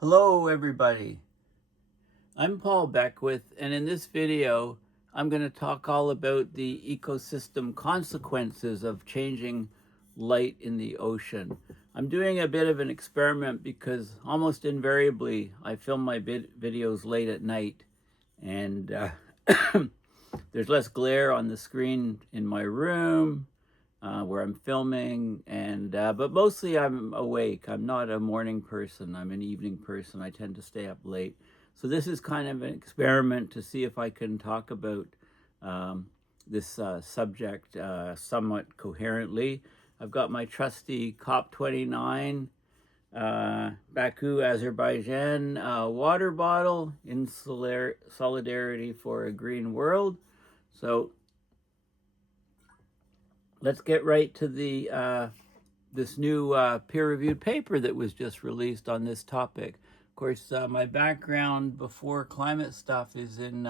Hello everybody, I'm Paul Beckwith, and in this video I'm going to talk all about the ecosystem consequences of changing light in the ocean. I'm doing a bit of an experiment because almost invariably I film my videos late at night, and there's less glare on the screen in my room where I'm filming, and but mostly I'm awake. I'm not a morning person. I'm an evening person. I tend to stay up late. So this is kind of an experiment to see if I can talk about this subject somewhat coherently. I've got my trusty COP29 Baku, Azerbaijan water bottle in solidarity for a green world. So let's get right to the this new peer-reviewed paper that was just released on this topic. Of course, my background before climate stuff is in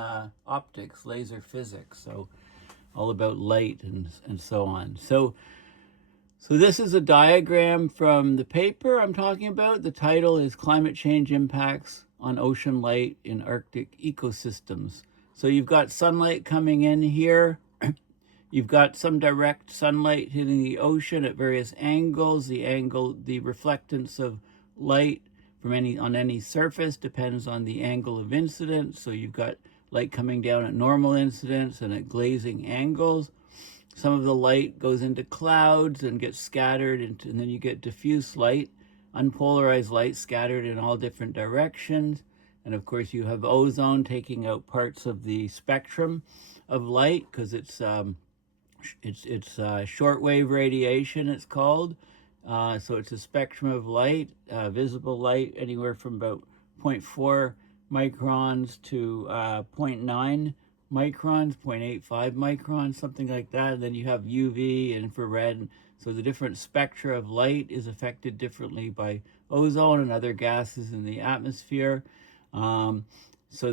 optics, laser physics, so all about light and so on. So this is a diagram from the paper I'm talking about. The title is Climate Change Impacts on Ocean Light in Arctic Ecosystems. So you've got sunlight coming in here. You've got some direct sunlight hitting the ocean at various angles. The reflectance of light from on any surface depends on the angle of incidence. So you've got light coming down at normal incidence and at glazing angles. Some of the light goes into clouds and gets scattered, and then you get diffuse light, unpolarized light scattered in all different directions. And of course you have ozone taking out parts of the spectrum of light because it's shortwave radiation, it's called. So it's a spectrum of light, visible light, anywhere from about 0.4 microns to 0.9 microns, 0.85 microns, something like that. And then you have UV and infrared. So the different spectra of light is affected differently by ozone and other gases in the atmosphere. So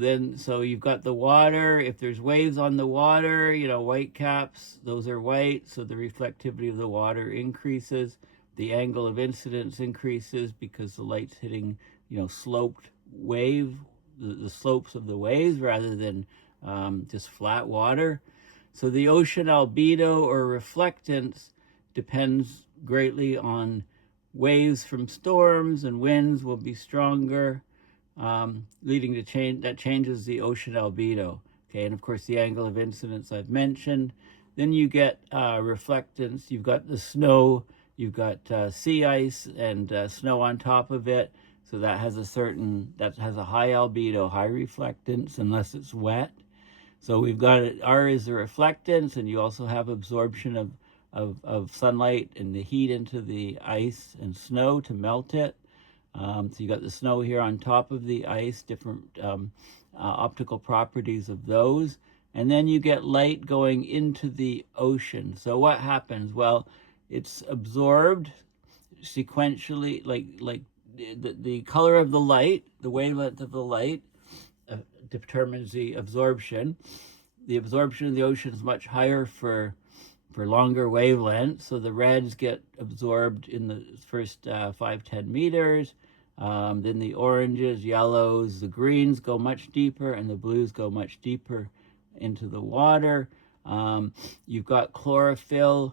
you've got the water. If there's waves on the water, white caps, those are white. So the reflectivity of the water increases. The angle of incidence increases because the light's hitting, sloped wave, the slopes of the waves rather than just flat water. So the ocean albedo or reflectance depends greatly on waves from storms, and winds will be stronger. Leading to changes the ocean albedo. Okay, and of course the angle of incidence I've mentioned. Then you get reflectance. You've got the snow. You've got sea ice and snow on top of it. So that has a high albedo, high reflectance, unless it's wet. So we've got R is the reflectance, and you also have absorption of sunlight and the heat into the ice and snow to melt it. So you got the snow here on top of the ice, different optical properties of those. And then you get light going into the ocean. So what happens? Well, it's absorbed sequentially, like the color of the light, the wavelength of the light determines the absorption. The absorption in the ocean is much higher for longer wavelengths. So the reds get absorbed in the first 5-10 meters. Then the oranges, yellows, the greens go much deeper, and the blues go much deeper into the water. You've got chlorophyll-a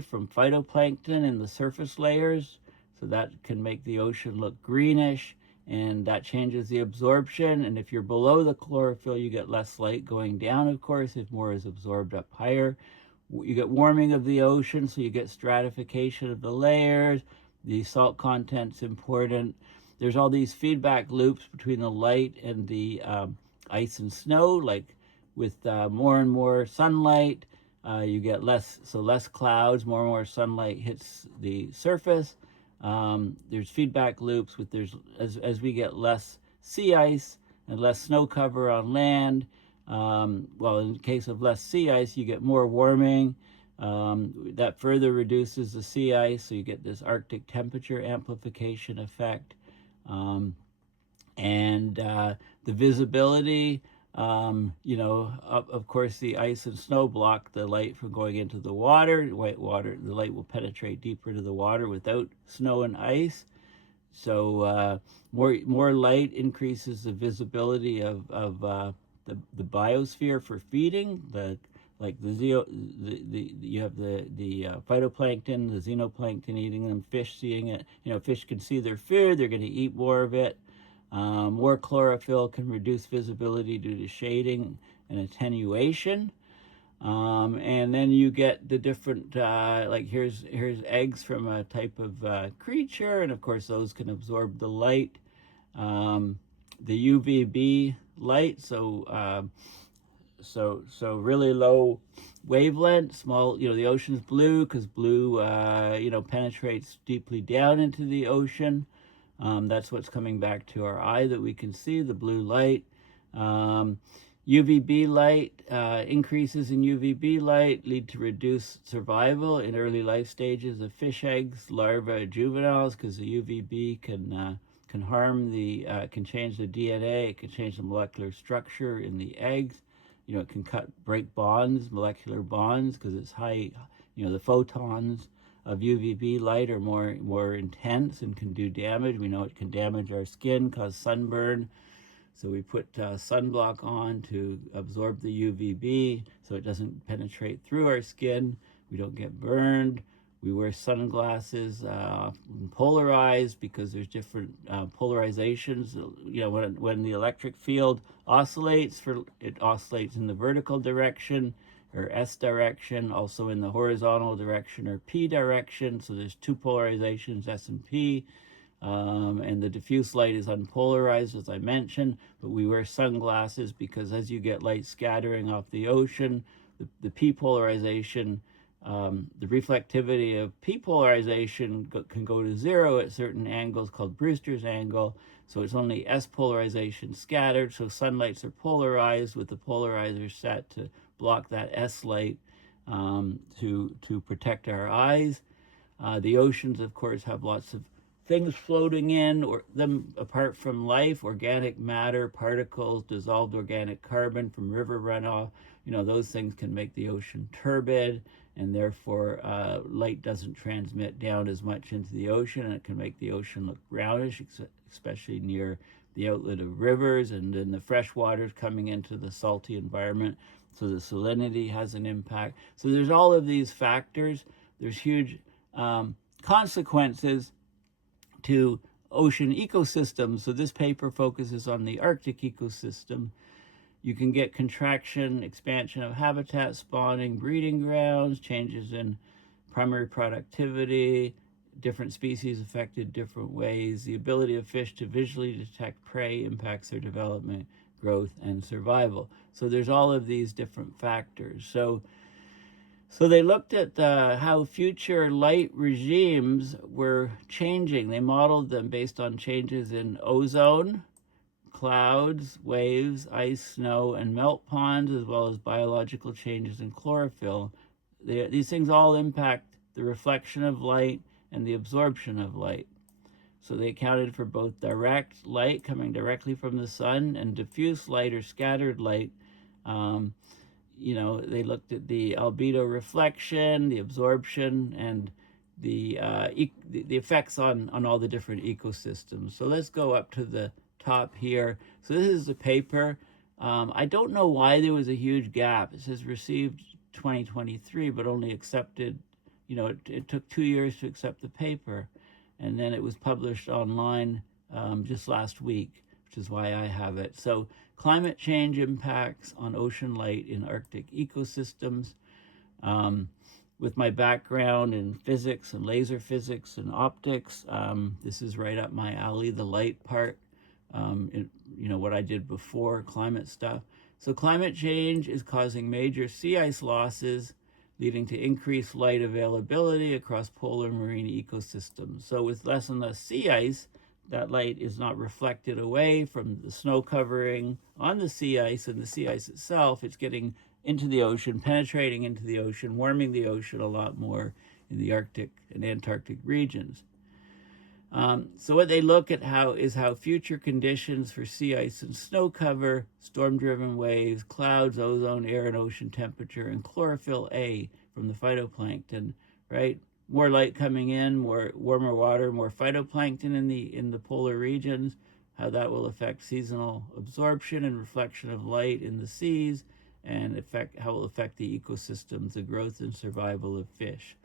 from phytoplankton in the surface layers. So that can make the ocean look greenish, and that changes the absorption. And if you're below the chlorophyll, you get less light going down, of course, if more is absorbed up higher. You get warming of the ocean, so you get stratification of the layers. The salt content's important. There's all these feedback loops between the light and the ice and snow. Like with more and more sunlight, you get less clouds, more and more sunlight hits the surface. There's feedback loops as we get less sea ice and less snow cover on land. Well, in the case of less sea ice, you get more warming. That further reduces the sea ice, so you get this Arctic temperature amplification effect. And the visibility, of course, the ice and snow block the light from going into the water. The light will penetrate deeper into the water without snow and ice. So more light increases the visibility of the biosphere for feeding. Like you have the phytoplankton, the xenoplankton eating them, fish seeing it. Fish can see their food; they're going to eat more of it. More chlorophyll can reduce visibility due to shading and attenuation. And then you get the different, like here's eggs from a type of creature, and of course those can absorb the light, the UVB light. So really low wavelength, small. The ocean's blue because blue, penetrates deeply down into the ocean. That's what's coming back to our eye that we can see, the blue light. UVB light, increases in UVB light lead to reduced survival in early life stages of fish eggs, larvae, juveniles, because the UVB can harm can change the DNA, it can change the molecular structure in the eggs. It can break bonds, molecular bonds, because it's high, the photons of UVB light are more intense and can do damage. We know it can damage our skin, cause sunburn. So we put sunblock on to absorb the UVB so it doesn't penetrate through our skin. We don't get burned. We wear sunglasses, polarized, because there's different polarizations. When the electric field oscillates, it oscillates in the vertical direction, or S direction, also in the horizontal direction, or P direction. So there's two polarizations, S and P. And the diffuse light is unpolarized, as I mentioned, but we wear sunglasses because as you get light scattering off the ocean, the P polarization, the reflectivity of P polarization can go to zero at certain angles called Brewster's angle. So it's only S polarization scattered. So sunlights are polarized with the polarizer set to block that S light, to protect our eyes. The oceans, of course, have lots of things floating in, or them apart from life, organic matter, particles, dissolved organic carbon from river runoff. Those things can make the ocean turbid, and therefore light doesn't transmit down as much into the ocean, and it can make the ocean look brownish, especially near the outlet of rivers, and then the fresh waters coming into the salty environment. So the salinity has an impact. So there's all of these factors. There's huge consequences to ocean ecosystems. So this paper focuses on the Arctic ecosystem. You can get contraction, expansion of habitat, spawning, breeding grounds, changes in primary productivity, different species affected different ways. The ability of fish to visually detect prey impacts their development, growth, and survival. So there's all of these different factors. So they looked at how future light regimes were changing. They modeled them based on changes in ozone, clouds, waves, ice, snow, and melt ponds, as well as biological changes in chlorophyll. These things all impact the reflection of light and the absorption of light. So they accounted for both direct light coming directly from the sun and diffuse light or scattered light. They looked at the albedo reflection, the absorption, and the effects on all the different ecosystems. So let's go up to the top here. So this is the paper. I don't know why there was a huge gap. It says received 2023, but only accepted, it took 2 years to accept the paper. And then it was published online just last week, which is why I have it. So climate change impacts on ocean light in Arctic ecosystems. With my background in physics and laser physics and optics, this is right up my alley, the light part, what I did before, climate stuff. So climate change is causing major sea ice losses, leading to increased light availability across polar marine ecosystems. So with less and less sea ice, that light is not reflected away from the snow covering on the sea ice and the sea ice itself. It's getting into the ocean, penetrating into the ocean, warming the ocean a lot more in the Arctic and Antarctic regions. So what they look at is how future conditions for sea ice and snow cover, storm-driven waves, clouds, ozone, air and ocean temperature, and chlorophyll-a from the phytoplankton, right, more light coming in, more warmer water, more phytoplankton in the polar regions, how that will affect seasonal absorption and reflection of light in the seas, and how it will affect the ecosystems, the growth and survival of fish.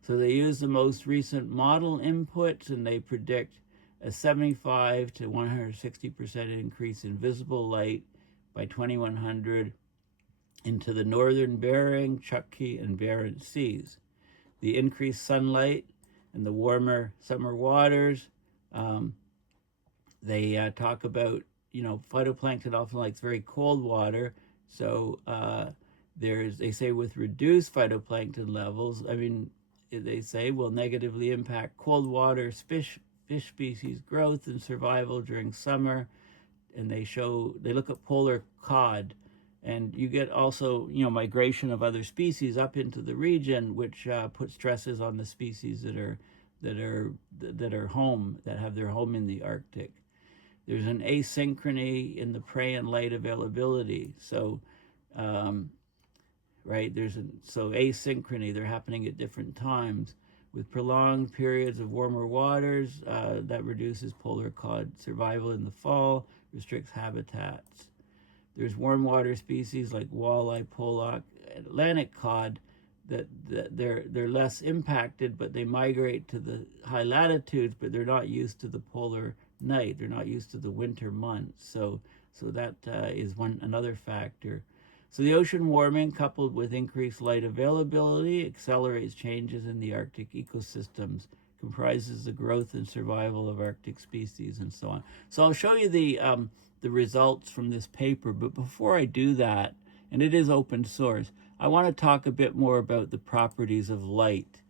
So they use the most recent model inputs, and they predict a 75 to 160% increase in visible light by 2100 into the Northern Bering, Chukchi, and Barents Seas. The increased sunlight and the warmer summer waters, they talk about, phytoplankton often likes very cold water. So they say with reduced phytoplankton levels, they say will negatively impact cold water fish species growth and survival during summer. And they look at polar cod, and you get also, migration of other species up into the region, which puts stresses on the species that have their home in the Arctic. There's an asynchrony in the prey and light availability. So, asynchrony, they're happening at different times. With prolonged periods of warmer waters, that reduces polar cod survival in the fall, restricts habitats. There's warm water species like walleye, pollock, Atlantic cod that they're less impacted, but they migrate to the high latitudes, but they're not used to the polar night. They're not used to the winter months. So that is another factor. So the ocean warming, coupled with increased light availability, accelerates changes in the Arctic ecosystems, comprises the growth and survival of Arctic species, and so on. So I'll show you the results from this paper, but before I do that, and it is open source, I want to talk a bit more about the properties of light.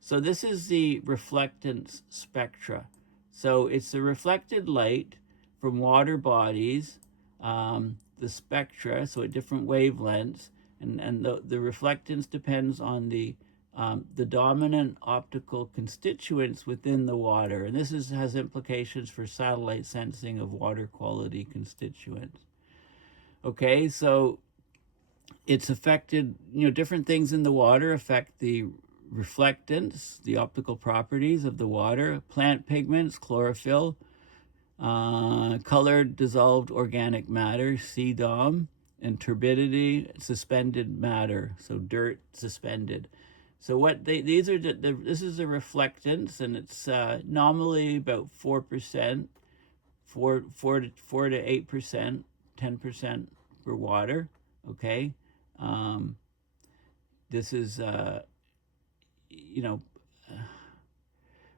So this is the reflectance spectra. So it's the reflected light from water bodies, the spectra, so at different wavelengths, and the reflectance depends on the dominant optical constituents within the water, and this has implications for satellite sensing of water quality constituents. Okay, so it's affected, different things in the water affect the reflectance, the optical properties of the water, plant pigments, chlorophyll, colored dissolved organic matter, CDOM, and turbidity, suspended matter, so dirt suspended. So this is the reflectance, and it's nominally about 4%, 4 to 8%, 10% for water. Okay, this is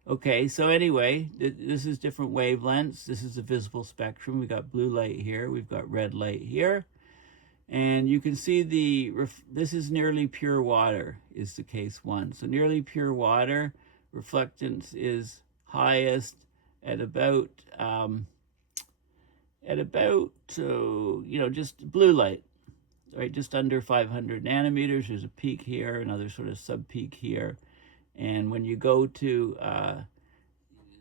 okay, so anyway, this is different wavelengths. This is the visible spectrum. We've got blue light here. We've got red light here. And you can see this is nearly pure water is the case 1. So nearly pure water, reflectance is highest at about just blue light, right? Just under 500 nanometers. There's a peak here, another sort of sub-peak here. And when you go to,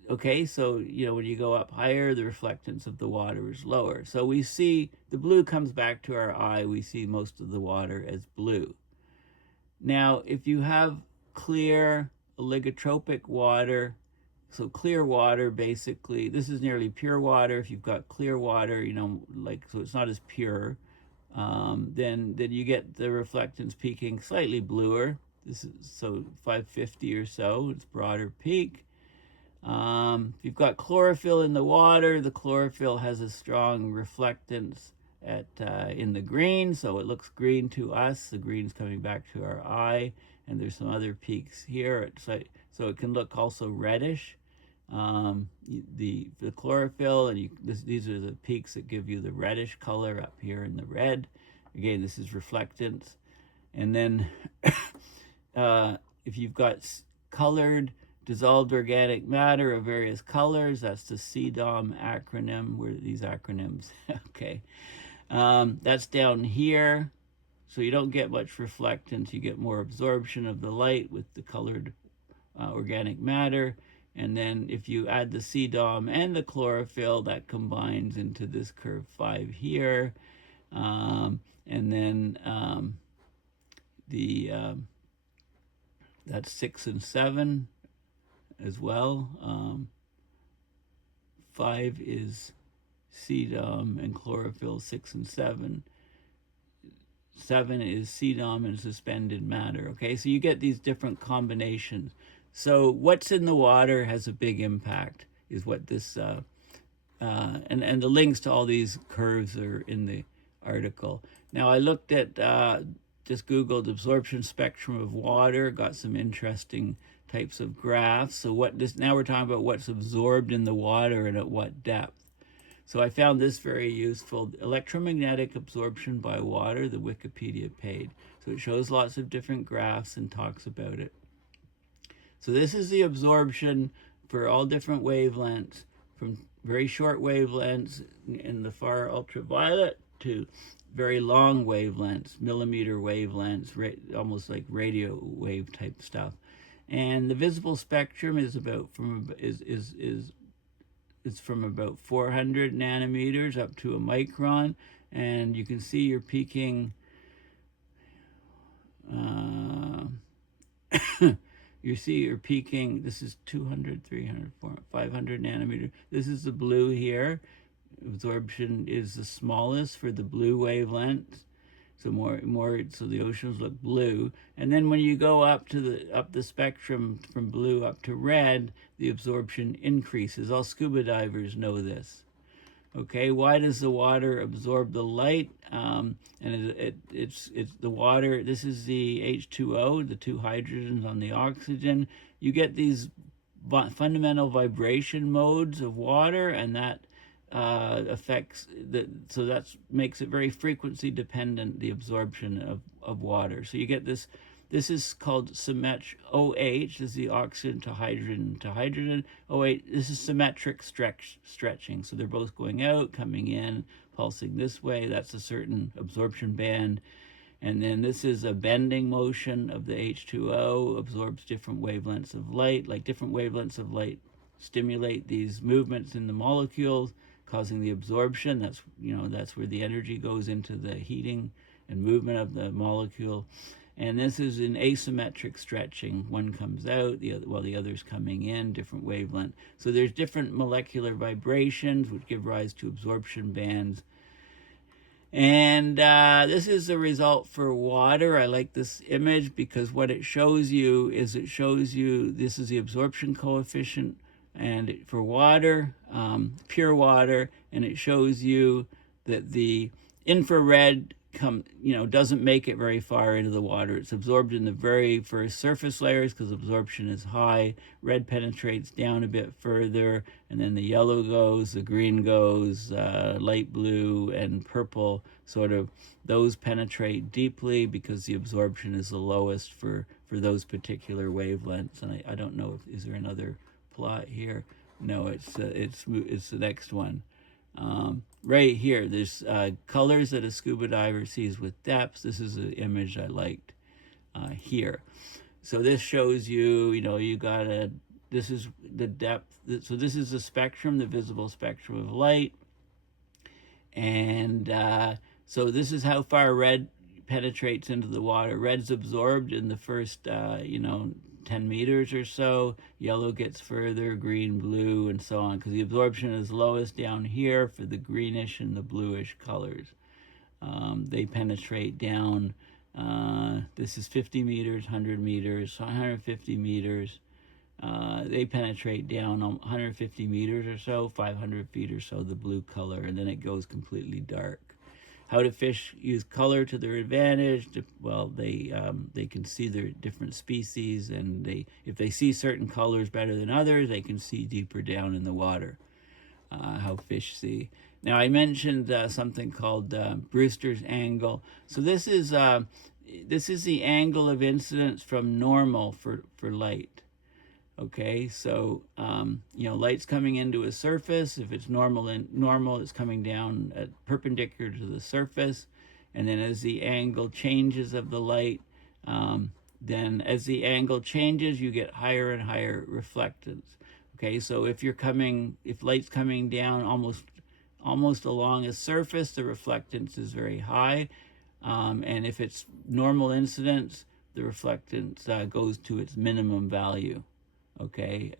when you go up higher, the reflectance of the water is lower. So we see the blue comes back to our eye. We see most of the water as blue. Now, if you have clear oligotropic water, so clear water, basically, this is nearly pure water. If you've got clear water, so it's not as pure, then you get the reflectance peaking slightly bluer. This is so 550 or so. It's broader peak. If you've got chlorophyll in the water, the chlorophyll has a strong reflectance in the green, so it looks green to us. The green's coming back to our eye, and there's some other peaks here. So it can look also reddish. The chlorophyll, and these are the peaks that give you the reddish color up here in the red. Again, this is reflectance. And then if you've got colored dissolved organic matter of various colors, that's the CDOM acronym. Where are these acronyms? Okay. That's down here. So you don't get much reflectance. You get more absorption of the light with the colored organic matter. And then if you add the CDOM and the chlorophyll, that combines into this curve 5 here. And then That's 6 and 7 as well. 5 is CDOM and chlorophyll, 6 and 7. 7 is CDOM and suspended matter. Okay, so you get these different combinations. So what's in the water has a big impact, is what this, and the links to all these curves are in the article. Now I looked at, just Googled absorption spectrum of water, got some interesting types of graphs. So now we're talking about what's absorbed in the water and at what depth. So I found this very useful. Electromagnetic absorption by water, the Wikipedia page. So it shows lots of different graphs and talks about it. So this is the absorption for all different wavelengths, from very short wavelengths in the far ultraviolet to very long wavelengths, millimeter wavelengths, almost like radio wave type stuff. And the visible spectrum is about it's from about 400 nanometers up to a micron, and you can see you're peaking. You're peaking. This is 200, 300, 400, 500 nanometers. This is the blue here. Absorption is the smallest for the blue wavelength. So so the oceans look blue. And then when you go up the spectrum from blue up to red, the absorption increases. All scuba divers know this. Okay, why does the water absorb the light? And it's the water. This is the H2O, the 2 hydrogens on the oxygen. You get these fundamental vibration modes of water, and that affects so that makes it very frequency dependent, the absorption of water. So you get this is called OH, this is the oxygen to hydrogen. OH, this is symmetric stretching. So they're both going out, coming in, pulsing this way. That's a certain absorption band. And then this is a bending motion of the H2O, absorbs different wavelengths of light. Like different wavelengths of light stimulate these movements in the molecules, causing the absorption. That's where the energy goes into the heating and movement of the molecule. And this is an asymmetric stretching. One comes out, the other's coming in, different wavelength. So there's different molecular vibrations which give rise to absorption bands. And this is the result for water. I like this image because what it shows you is this is the absorption coefficient and for water, pure water, and it shows you that the infrared doesn't make it very far into the water. It's absorbed in the very first surface layers because absorption is high. Red penetrates down a bit further, and then the yellow goes, the green goes, light blue and purple, those penetrate deeply because the absorption is the lowest for those particular wavelengths. And I don't know is there another plot here? No, it's the next one. Right here, there's colors that a scuba diver sees with depths. This is an image I liked here. So this shows you, this is the depth. So this is the spectrum, the visible spectrum of light. And so this is how far red penetrates into the water. Red's absorbed in the first, 10 meters or so. Yellow gets further, green, blue, and so on, because the absorption is lowest down here for the greenish and the bluish colors. They penetrate down. This is 50 meters, 100 meters, 150 meters. They penetrate down 150 meters or so, 500 feet or so, the blue color, and then it goes completely dark. How do fish use color to their advantage? Well, they can see their different species, and if they see certain colors better than others, they can see deeper down in the water. How fish see. Now I mentioned something called Brewster's angle. So this is the angle of incidence from normal for light. Okay, so light's coming into a surface. If it's normal, it's coming down perpendicular to the surface, and then as the angle changes of the light, then as the angle changes, you get higher and higher reflectance. Okay, so if light's coming down almost along a surface, the reflectance is very high, and if it's normal incidence, the reflectance goes to its minimum value. Okay,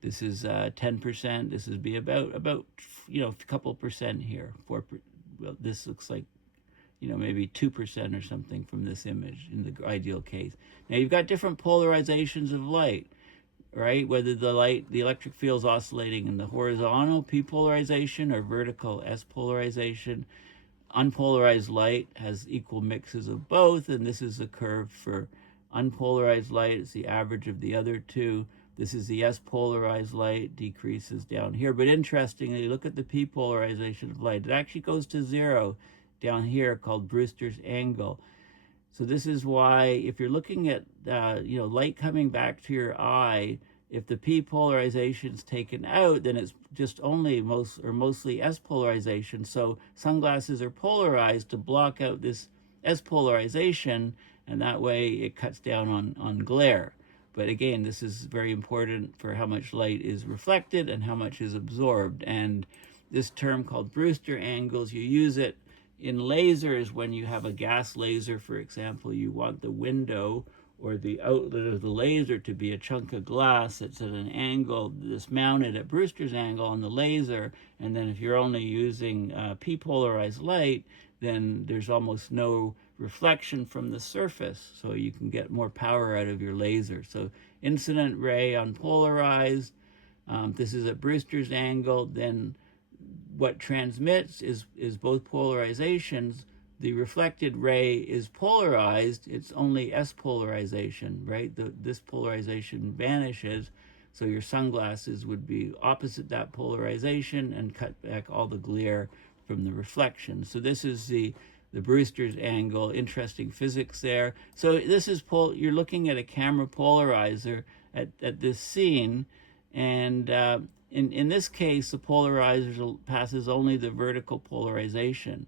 this is 10%. This would be about a couple percent here. Well, this looks like maybe 2% or something from this image in the ideal case. Now you've got different polarizations of light, right? Whether the electric field is oscillating in the horizontal P polarization or vertical S polarization. Unpolarized light has equal mixes of both, and this is the curve for unpolarized light. It's the average of the other two. This is the S polarized light, decreases down here. But interestingly, look at the P polarization of light. It actually goes to 0 down here, called Brewster's angle. So this is why, if you're looking at light coming back to your eye, if the P polarization is taken out, then it's just only mostly S polarization. So sunglasses are polarized to block out this S polarization, and that way it cuts down on glare. But again, this is very important for how much light is reflected and how much is absorbed. And this term called Brewster angles, you use it in lasers when you have a gas laser, for example. You want the window or the outlet of the laser to be a chunk of glass that's at an angle that's mounted at Brewster's angle on the laser. And then if you're only using P-polarized light, then there's almost no reflection from the surface, so you can get more power out of your laser. So incident ray unpolarized, this is at Brewster's angle, then what transmits is both polarizations. The reflected ray is polarized, it's only S polarization, right? This polarization vanishes, so your sunglasses would be opposite that polarization and cut back all the glare from the reflection. So this is the Brewster's angle. Interesting physics there. So this is you're looking at a camera polarizer at this scene, and in this case, the polarizer passes only the vertical polarization,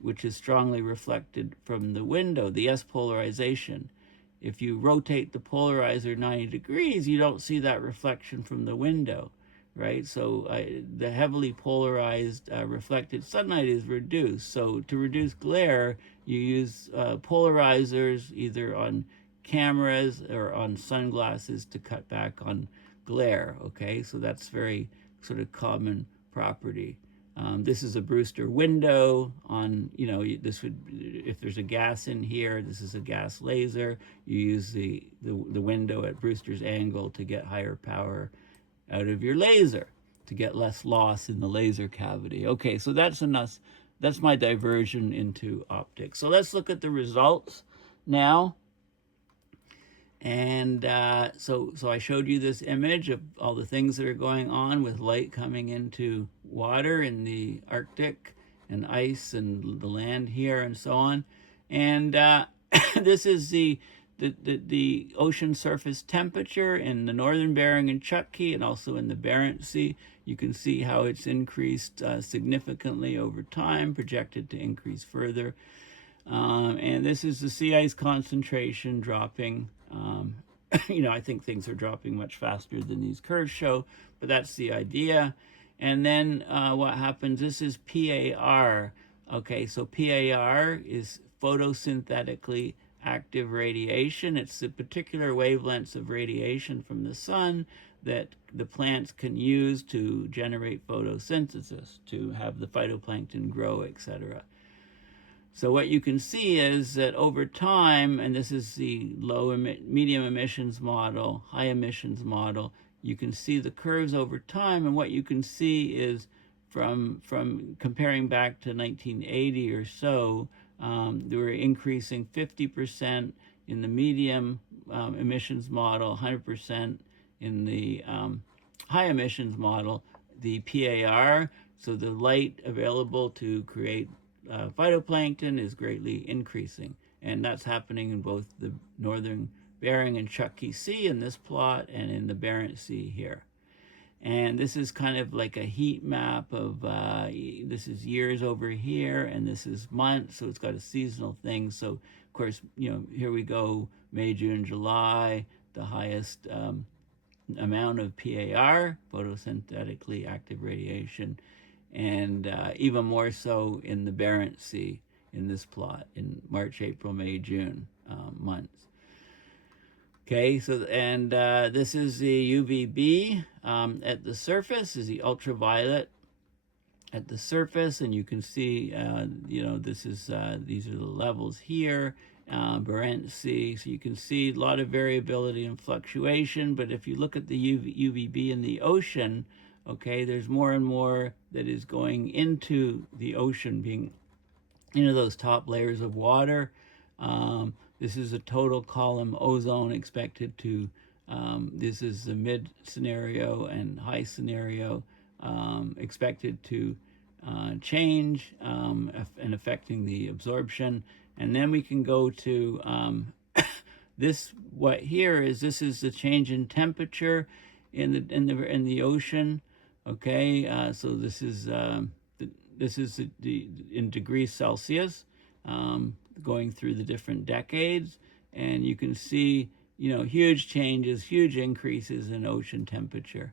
which is strongly reflected from the window, the S polarization. If you rotate the polarizer 90 degrees, you don't see that reflection from the window, right? So the heavily polarized reflected sunlight is reduced. So to reduce glare, you use polarizers either on cameras or on sunglasses to cut back on glare, okay? So that's very sort of common property. This is a Brewster window on, this would, if there's a gas in here, this is a gas laser. You use the window at Brewster's angle to get higher power out of your laser, to get less loss in the laser cavity. Okay, so that's enough. That's my diversion into optics. So let's look at the results now. And so I showed you this image of all the things that are going on with light coming into water in the Arctic and ice and the land here and so on. And this is the ocean surface temperature in the Northern Bering and Chukchi, and also in the Barents Sea. You can see how it's increased significantly over time, projected to increase further. And this is the sea ice concentration dropping. I think things are dropping much faster than these curves show, but that's the idea. And then what happens, this is PAR. Okay, so PAR is photosynthetically active radiation. It's the particular wavelengths of radiation from the sun that the plants can use to generate photosynthesis, to have the phytoplankton grow, etc. So what you can see is that over time, and this is the medium emissions model, high emissions model, you can see the curves over time, and what you can see is from comparing back to 1980 or so, they were increasing 50% in the medium emissions model, 100% in the high emissions model, the PAR, so the light available to create phytoplankton is greatly increasing, and that's happening in both the Northern Bering and Chukchi Sea in this plot and in the Barents Sea here. And this is kind of like a heat map of, this is years over here, and this is months, so it's got a seasonal thing. So, of course, here we go, May, June, July, the highest amount of PAR, photosynthetically active radiation, and even more so in the Barents Sea in this plot in March, April, May, June. months. Okay, so and this is the UVB at the surface, is the ultraviolet at the surface, and you can see, you know, this is these are the levels here, Barents Seas. So you can see a lot of variability and fluctuation. But if you look at the UVB in the ocean, okay, there's more and more that is going into the ocean, being into those top layers of water. This is a total column ozone expected to, this is the mid scenario and high scenario, expected to change and affecting the absorption. And then we can go to this. What here is, this is the change in temperature in the ocean. Okay, so this is the in degrees Celsius, going through the different decades, and you can see, you know, huge changes, huge increases in ocean temperature.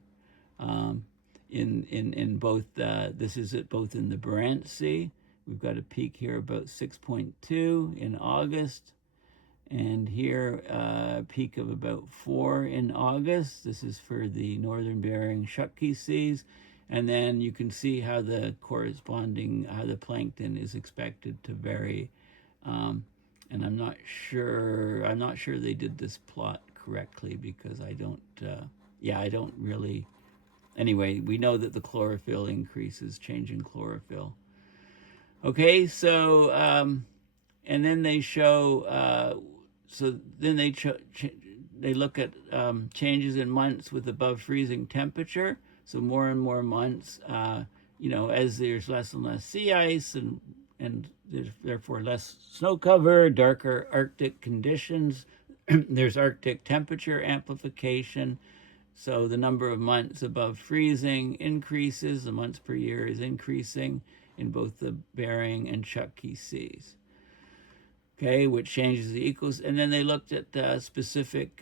In both, this is it both in the Barents Sea. We've got a peak here about 6.2 in August, and here a peak of about 4 in August. This is for the Northern Bering Chukchi Seas. And then you can see how the corresponding, how the plankton is expected to vary. And I'm not sure they did this plot correctly, because I don't, I don't really, anyway, we know that the chlorophyll increases, changing chlorophyll. Okay, so, and then they show, so then they look at changes in months with above freezing temperature. So more and more months, you know, as there's less and less sea ice, and there's therefore less snow cover, darker Arctic conditions, there's Arctic temperature amplification. So the number of months above freezing increases, the months per year is increasing in both the Bering and Chukchi Seas. Okay, which changes the ecosystem. And then they looked at specific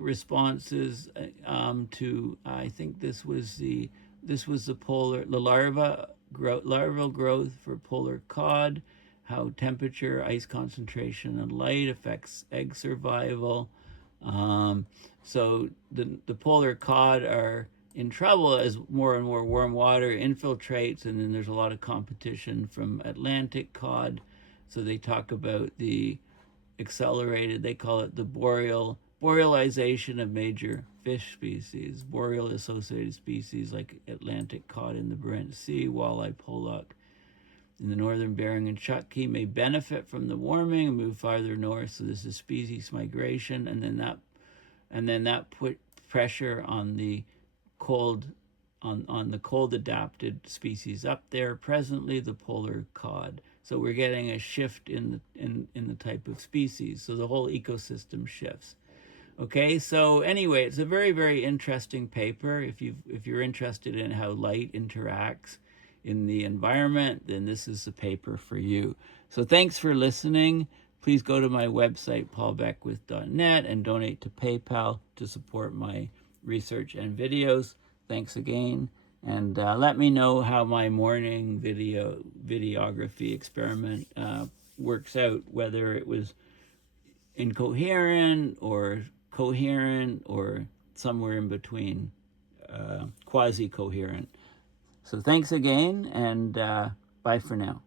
responses to, I think this was the larval growth for polar cod, how temperature, ice concentration, and light affects egg survival. So the polar cod are in trouble as more and more warm water infiltrates, and then there's a lot of competition from Atlantic cod. So they talk about the accelerated, they call it the borealization of major fish species, boreal associated species like Atlantic cod in the Barents Sea, walleye, pollock in the Northern Bering and Chukchi may benefit from the warming and move farther north. So this is species migration, and then that put pressure on the cold, on the cold adapted species up there, presently the polar cod. So we're getting a shift in the type of species. So the whole ecosystem shifts. Okay, so anyway, it's a very, very interesting paper. If you're interested in how light interacts in the environment, then this is the paper for you. So thanks for listening. Please go to my website, paulbeckwith.net, and donate to PayPal to support my research and videos. Thanks again. And let me know how my morning videography experiment works out, whether it was incoherent or coherent or somewhere in between, quasi-coherent. So thanks again, and bye for now.